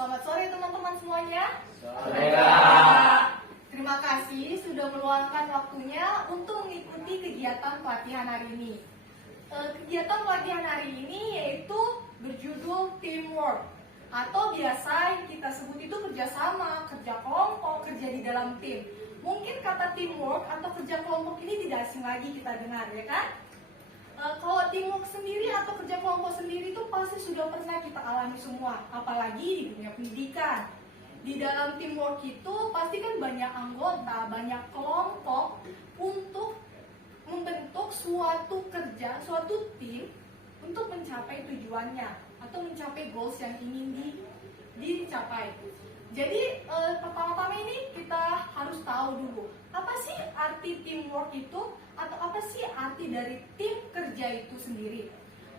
Selamat sore teman-teman semuanya. Sore. Terima kasih sudah meluangkan waktunya untuk mengikuti kegiatan pelatihan hari ini. Kegiatan pelatihan hari ini yaitu berjudul teamwork, atau biasa yang kita sebut itu kerjasama, kerja kelompok, kerja di dalam tim. Mungkin kata teamwork atau kerja kelompok ini tidak asing lagi kita dengar, ya kan? Kalau teamwork sendiri atau kerja kelompok sendiri itu pasti sudah pernah kita alami semua, apalagi di dunia pendidikan. Di dalam teamwork itu pasti kan banyak anggota, banyak kelompok untuk membentuk suatu kerja, suatu tim untuk mencapai tujuannya atau mencapai goals yang ingin dicapai. Jadi pertama-tama ini kita harus tahu dulu apa sih arti teamwork itu, atau apa sih arti dari tim kerja itu sendiri.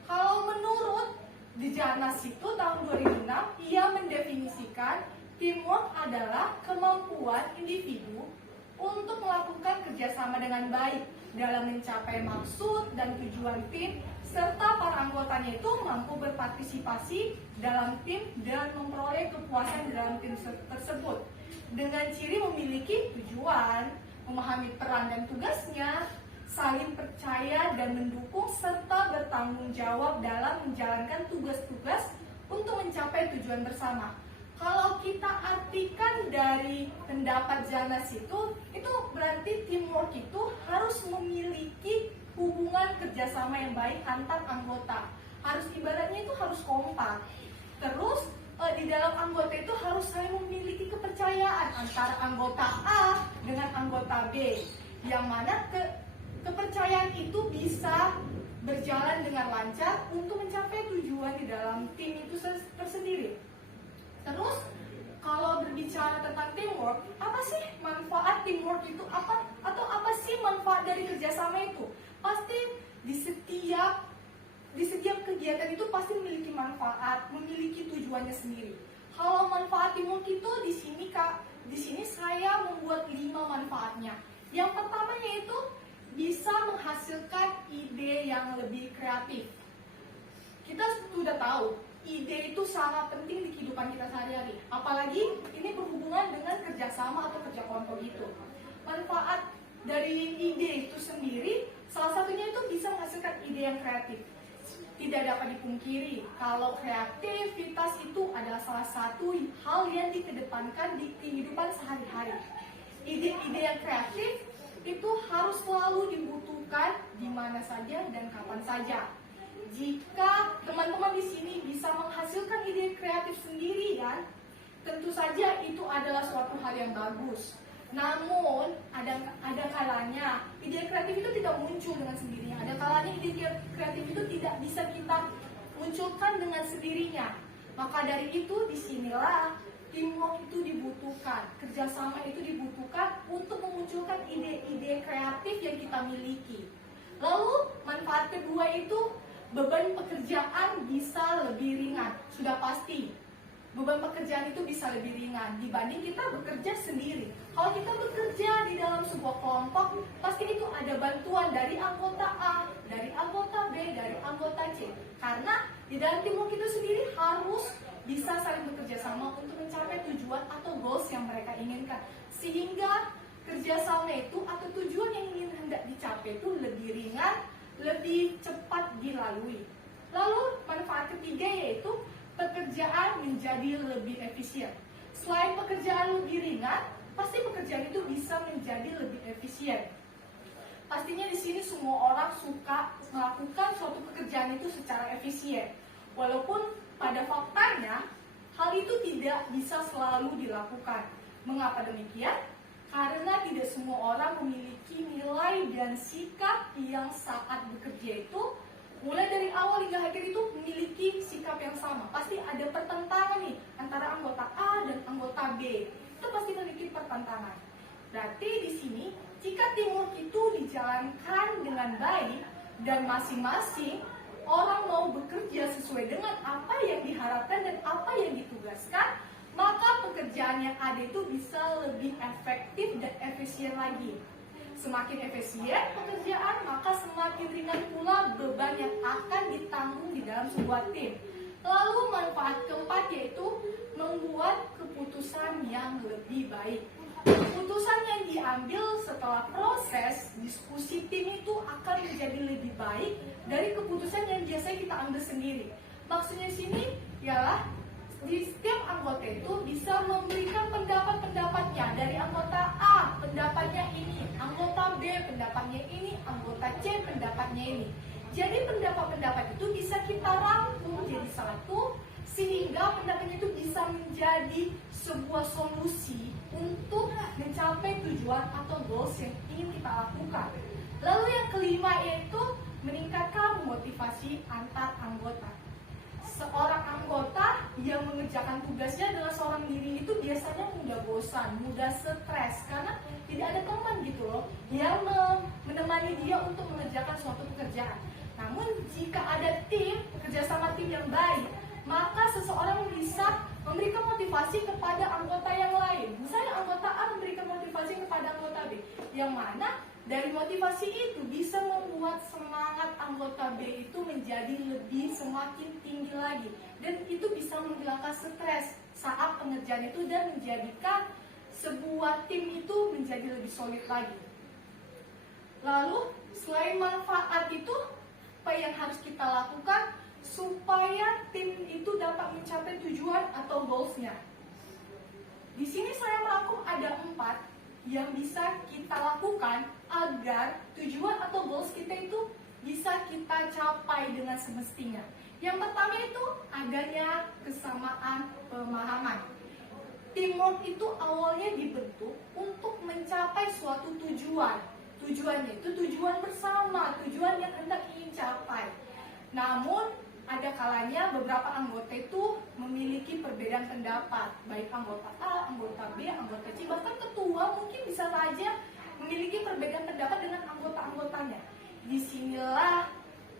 Kalau menurut Dejanas itu tahun 2006, ia mendefinisikan teamwork adalah kemampuan individu untuk melakukan kerjasama dengan baik dalam mencapai maksud dan tujuan tim, serta para anggotanya itu mampu berpartisipasi dalam tim dan memperoleh kepuasan dalam tim tersebut dengan ciri memiliki tujuan, memahami peran dan tugasnya, saling percaya dan mendukung, serta bertanggung jawab dalam menjalankan tugas-tugas untuk mencapai tujuan bersama. Kalau kita artikan dari pendapat Janas itu berarti teamwork itu harus memiliki hubungan kerjasama yang baik antar anggota. Harus ibaratnya itu harus kompak. Terus di dalam anggota itu harus saling memiliki kepercayaan antara anggota A dengan anggota B, yang mana kepercayaan itu bisa berjalan dengan lancar untuk mencapai tujuan di dalam tim itu tersendiri. Terus kalau berbicara tentang teamwork, apa sih manfaat teamwork itu apa? Atau apa sih manfaat dari kerjasama itu? Pasti di setiap kegiatan itu pasti memiliki manfaat, memiliki tujuannya sendiri. Kalau manfaat teamwork itu di sini saya membuat 5 manfaatnya. Yang pertama yaitu bisa menghasilkan ide yang lebih kreatif. Kita sudah tahu, ide itu sangat penting di kehidupan kita sehari-hari. Apalagi ini berhubungan dengan kerjasama atau kerja kelompok itu. Manfaat dari ide itu sendiri, salah satunya itu bisa menghasilkan ide yang kreatif. Tidak dapat dipungkiri kalau kreativitas itu adalah salah satu hal yang dikedepankan di kehidupan sehari-hari. Ide-ide yang kreatif itu harus selalu dibutuhkan di mana saja dan kapan saja. Jika teman-teman di sini bisa menghasilkan ide kreatif sendirian, tentu saja itu adalah suatu hal yang bagus. Namun ada kalanya ide kreatif itu tidak muncul dengan sendirinya. Ada kalanya ide kreatif itu tidak bisa kita munculkan dengan sendirinya. Maka dari itu disinilah teamwork itu dibutuhkan, kerjasama itu dibutuhkan untuk memunculkan ide-ide kreatif yang kita miliki. Lalu manfaat kedua itu beban pekerjaan bisa lebih ringan. Sudah pasti beban pekerjaan itu bisa lebih ringan dibanding kita bekerja sendiri. Kalau kita bekerja di dalam sebuah kelompok, pasti itu ada bantuan dari anggota A, dari anggota B, dari anggota C. Karena di dalam teamwork itu sendiri harus bisa saling bekerja sama untuk mencapai tujuan atau goals yang mereka inginkan. Sehingga kerjasama itu atau tujuan yang ingin hendak dicapai itu lebih ringan, lebih cepat dilalui. Lalu manfaat ketiga yaitu pekerjaan menjadi lebih efisien. Selain pekerjaan lebih ringan, pasti pekerjaan itu bisa menjadi lebih efisien. Pastinya di sini semua orang suka melakukan suatu pekerjaan itu secara efisien. Walaupun pada faktanya hal itu tidak bisa selalu dilakukan. Mengapa demikian? Karena tidak semua orang memiliki nilai dan sikap yang saat bekerja itu mulai dari awal hingga akhir itu memiliki sikap yang sama. Pasti ada pertentangan nih antara anggota A dan anggota B. Itu pasti memiliki pertentangan. Berarti di sini jika teamwork itu dijalankan dengan baik dan masing-masing orang mau bekerja sesuai dengan apa yang diharapkan dan apa yang ditugaskan, maka pekerjaan yang ada itu bisa lebih efektif dan efisien lagi. Semakin efisien pekerjaan, maka semakin ringan pula beban yang akan ditanggung di dalam sebuah tim. Lalu manfaat keempat yaitu membuat keputusan yang lebih baik. Keputusan yang diambil setelah proses diskusi tim itu akan menjadi lebih baik dari keputusan yang biasanya kita ambil sendiri. Maksudnya sini ialah di setiap anggota itu bisa memberikan pendapat-pendapatnya. Dari anggota A pendapatnya ini, anggota B pendapatnya ini, anggota C pendapatnya ini. Jadi pendapat-pendapat itu bisa kita rangkum jadi satu, sehingga pendapatnya itu bisa menjadi sebuah solusi untuk mencapai tujuan atau goals yang ingin kita lakukan. Lalu yang kelima yaitu meningkatkan motivasi antar anggota. Seorang anggota yang mengerjakan tugasnya dengan seorang diri itu biasanya mudah bosan, mudah stres karena tidak ada teman gitu loh yang menemani dia untuk mengerjakan suatu pekerjaan. Namun jika ada tim, kerjasama tim yang baik, maka seseorang bisa memberikan motivasi kepada anggota yang lain. Misalnya anggota A memberikan motivasi kepada anggota B, yang mana dari motivasi itu bisa membuat semangat anggota B itu menjadi lebih semakin tinggi lagi. Dan itu bisa menghilangkan stres saat pengerjaan itu dan menjadikan sebuah tim itu menjadi lebih solid lagi. Lalu selain manfaat itu, apa yang harus kita lakukan supaya tim itu dapat mencapai tujuan atau goals-nya? Di sini saya merangkum ada 4 yang bisa kita lakukan agar tujuan atau goals kita itu bisa kita capai dengan semestinya. Yang pertama itu adanya kesamaan pemahaman. Teamwork itu awalnya dibentuk untuk mencapai suatu tujuan. Tujuannya itu tujuan bersama, tujuan yang hendak ingin capai. Namun ada kalanya beberapa anggota itu memiliki perbedaan pendapat, baik anggota A, anggota B, anggota C, bahkan ketua mungkin bisa saja memiliki perbedaan pendapat dengan anggota-anggotanya. Disinilah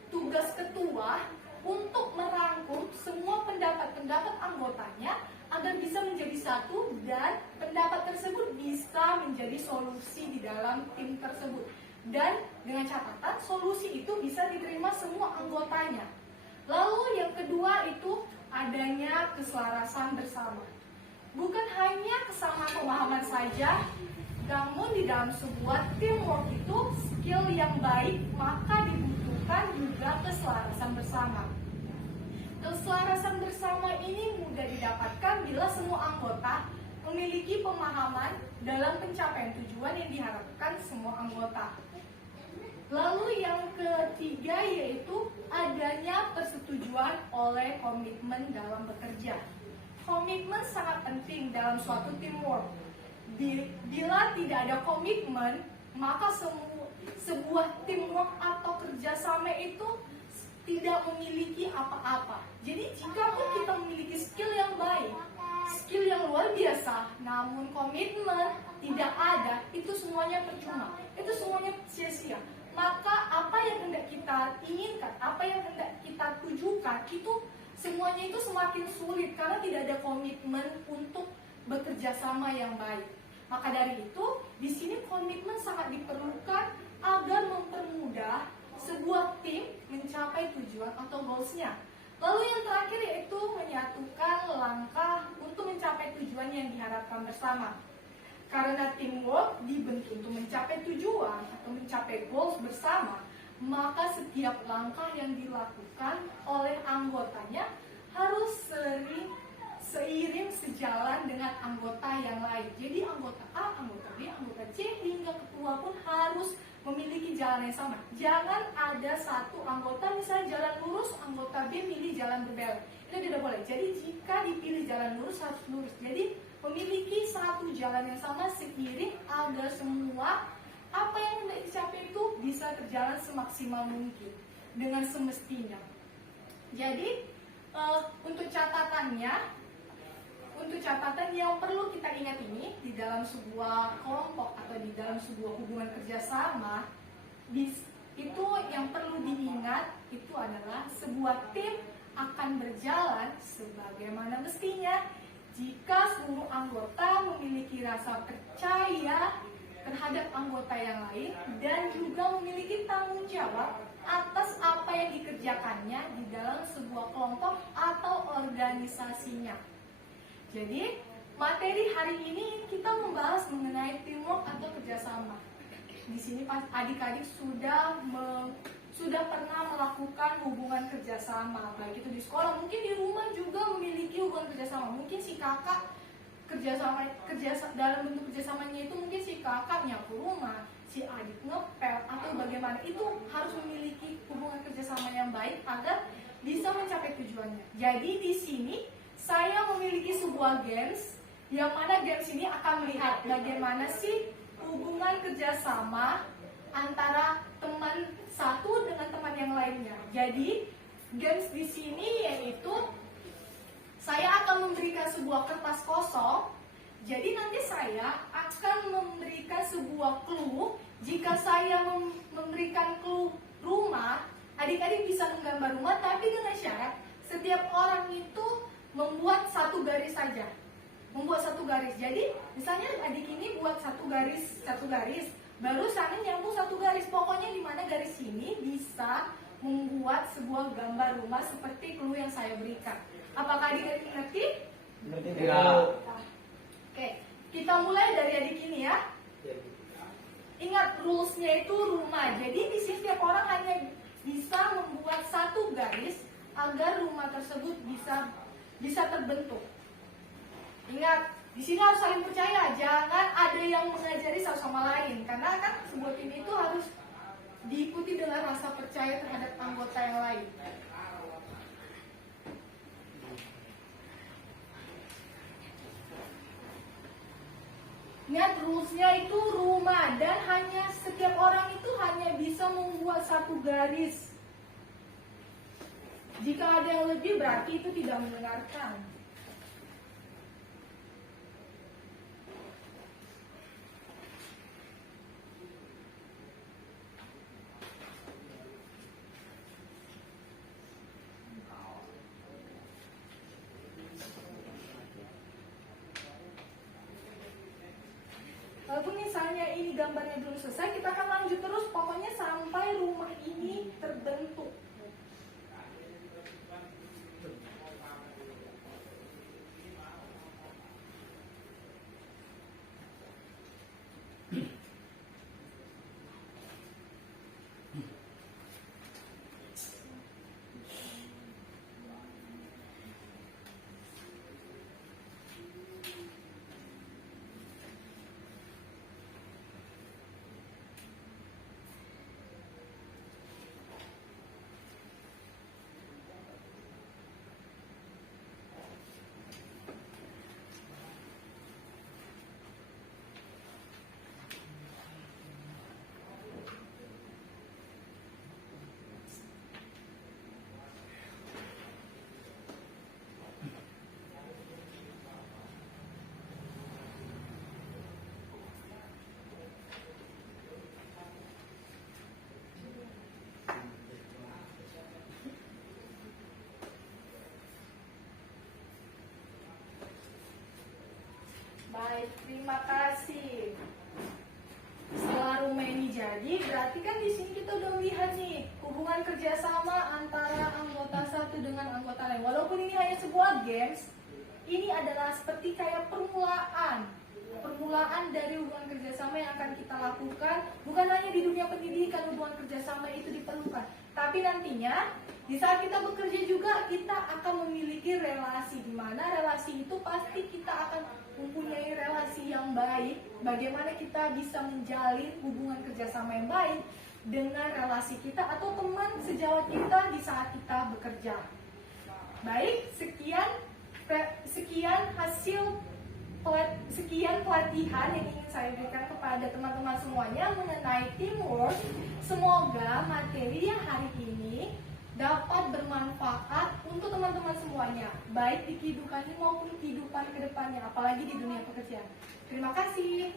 tugas ketua untuk merangkum semua pendapat-pendapat anggotanya agar bisa menjadi satu dan pendapat tersebut bisa menjadi solusi di dalam tim tersebut. Dan dengan catatan solusi itu bisa diterima semua anggotanya. Lalu yang kedua itu adanya keselarasan bersama. Bukan hanya kesamaan pemahaman saja, namun di dalam sebuah teamwork itu skill yang baik maka dibutuhkan juga keselarasan bersama. Keselarasan bersama ini mudah didapatkan bila semua anggota memiliki pemahaman dalam pencapaian tujuan yang diharapkan semua anggota. Lalu yang ketiga yaitu adanya persetujuan oleh komitmen dalam bekerja. Komitmen sangat penting dalam suatu teamwork. Bila tidak ada komitmen, maka sebuah teamwork atau kerjasama itu tidak memiliki apa-apa. Jadi jika pun kita memiliki skill yang baik, skill yang luar biasa, namun komitmen tidak ada, itu semuanya percuma, itu semuanya sia-sia. Maka apa yang hendak kita inginkan, apa yang hendak kita tujukan, itu semuanya itu semakin sulit karena tidak ada komitmen untuk bekerja sama yang baik. Maka dari itu, di sini komitmen sangat diperlukan agar mempermudah sebuah tim mencapai tujuan atau goals-nya. Lalu yang terakhir yaitu menyatukan langkah untuk mencapai tujuan yang diharapkan bersama. Karena teamwork dibentuk untuk mencapai tujuan atau mencapai goals bersama, maka setiap langkah yang dilakukan oleh anggotanya harus seiring sejalan dengan anggota yang lain. Jadi anggota A, anggota B, anggota C, hingga ketua pun harus memiliki jalan yang sama. Jangan ada satu anggota misalnya jalan lurus, anggota B milih jalan berbelok. Itu tidak boleh. Jadi jika dipilih jalan lurus harus lurus. Jadi memiliki satu jalan yang sama seiring agar semua apa yang hendak dicapai itu bisa berjalan semaksimal mungkin dengan semestinya. Jadi untuk catatan yang perlu kita ingat ini di dalam sebuah kelompok atau di dalam sebuah hubungan kerjasama, itu yang perlu diingat itu adalah sebuah tim akan berjalan sebagaimana mestinya jika seluruh anggota memiliki rasa percaya terhadap anggota yang lain dan juga memiliki tanggung jawab atas apa yang dikerjakannya di dalam sebuah kelompok atau organisasinya. Jadi, materi hari ini kita membahas mengenai teamwork atau kerjasama. Di sini adik-adik sudah pernah melakukan hubungan kerjasama, baik itu di sekolah, mungkin di rumah juga memiliki hubungan kerjasama. Mungkin si kakak dalam bentuk kerjasamanya itu mungkin si kakak nyapu rumah, si adik ngepel atau bagaimana. Itu harus memiliki hubungan kerjasama yang baik agar bisa mencapai tujuannya. Jadi di sini saya memiliki sebuah games, yang mana games ini akan melihat bagaimana sih hubungan kerjasama antara teman satu dengan teman yang lainnya. Jadi games di sini yaitu saya akan memberikan sebuah kertas kosong. Jadi nanti saya akan memberikan sebuah clue. Jika saya memberikan clue rumah, adik-adik bisa menggambar rumah, tapi dengan syarat setiap orang itu membuat satu garis saja. Membuat satu garis. Jadi misalnya adik ini buat satu garis, baru sana nyambung satu garis. Pokoknya di mana garis ini bisa membuat sebuah gambar rumah seperti clue yang saya berikan. Apakah adik-adik mengerti? Mengerti. Ya. Oke, kita mulai dari adik ini ya. Ingat rules-nya itu rumah. Jadi di sini setiap orang hanya bisa membuat satu garis agar rumah tersebut bisa terbentuk. Ingat, di sini harus saling percaya. Jangan ada yang mengajari satu sama lain, karena kan sebuah tim itu harus diikuti dengan rasa percaya terhadap anggota yang lain. Ingat rules-nya itu rumah, dan hanya setiap orang itu hanya bisa membuat satu garis. Jika ada yang lebih berarti itu tidak mendengarkan. Walaupun misalnya ini gambarnya belum selesai, kita akan lanjut terus pokoknya sampai rumah ini terbentuk. Baik, terima kasih. Setelah rumah ini jadi, berarti kan di sini kita udah lihat nih hubungan kerjasama antara anggota satu dengan anggota lain. Walaupun ini hanya sebuah games, ini adalah seperti kayak permulaan dari hubungan kerjasama yang akan kita lakukan. Bukan hanya di dunia pendidikan hubungan kerjasama itu diperlukan, tapi nantinya di saat kita bekerja juga kita akan memiliki relasi, di mana relasi itu pasti kita akan mempunyai relasi yang baik. Bagaimana kita bisa menjalin hubungan kerjasama yang baik dengan relasi kita atau teman sejawat kita di saat kita bekerja. Baik, sekian pelatihan yang ingin saya berikan kepada teman-teman semuanya mengenai teamwork. Semoga materi yang hari ini dapat bermanfaat untuk teman-teman semuanya, baik di kehidupan ini maupun kehidupan kedepannya, apalagi di dunia pekerjaan. Terima kasih.